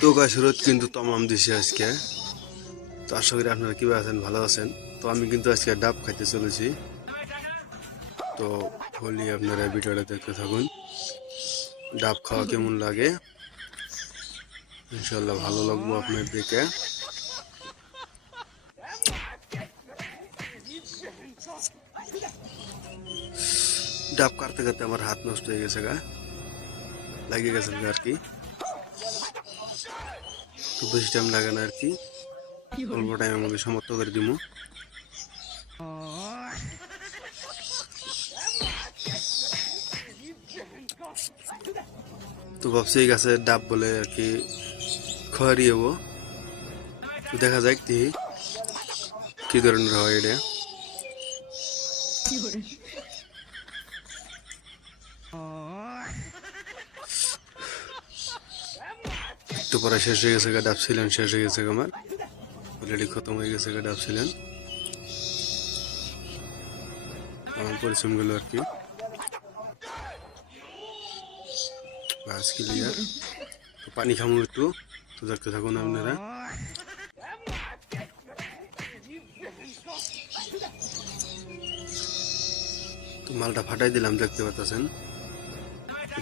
তো গাছ রোদ কিন্তু তমাম দিছে আজকে। তো আশা করি আপনারা কিভাবে আছেন, ভালো আছেন। তো আমি কিন্তু আজকে ডাব খাইতে চলেছি। তো বলি আপনারা ভিডিওটা দেখতে থাকুন, ডাব খাওয়া কেমন লাগে। ইনশাল্লাহ ভালো লাগবো আপনার দেখে। ডাব কাটতে কাটতে আমার হাত নষ্ট হয়ে গেছে লাগিয়ে গেছে আর কি। তো বেশি টাইম লাগে না আর কি, অল্প টাইমের মধ্যে সমাপ্ত করে দিব। তো ভাবছি এই গাছের ডাব বলে আর কি খয়ারি হবো। তো দেখা যাক কি ধরনের হয় এটা। একটু পরে শেষ হয়ে গেছে, ডাব ছিলেন শেষ হয়ে গেছে আমার অলরেডি, খতম হয়ে গেছে ডাব ছিলেন। আমার পরিশ্রম গুলো আর কি বাস ক্লিয়ার। তো পানি খামো একটু, তো দেখতে থাকুন আপনারা। তো মালটা ফাটাই দিলাম, দেখতে পাচ্ছেন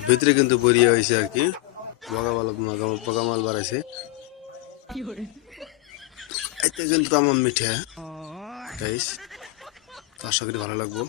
ভিতরে কিন্তু বড়িয়া হয়েছে আর কি, বগা মাল বাড়াইছে। এতে কিন্তু আমার মিঠা গাইস, আশা করি ভালো লাগবো।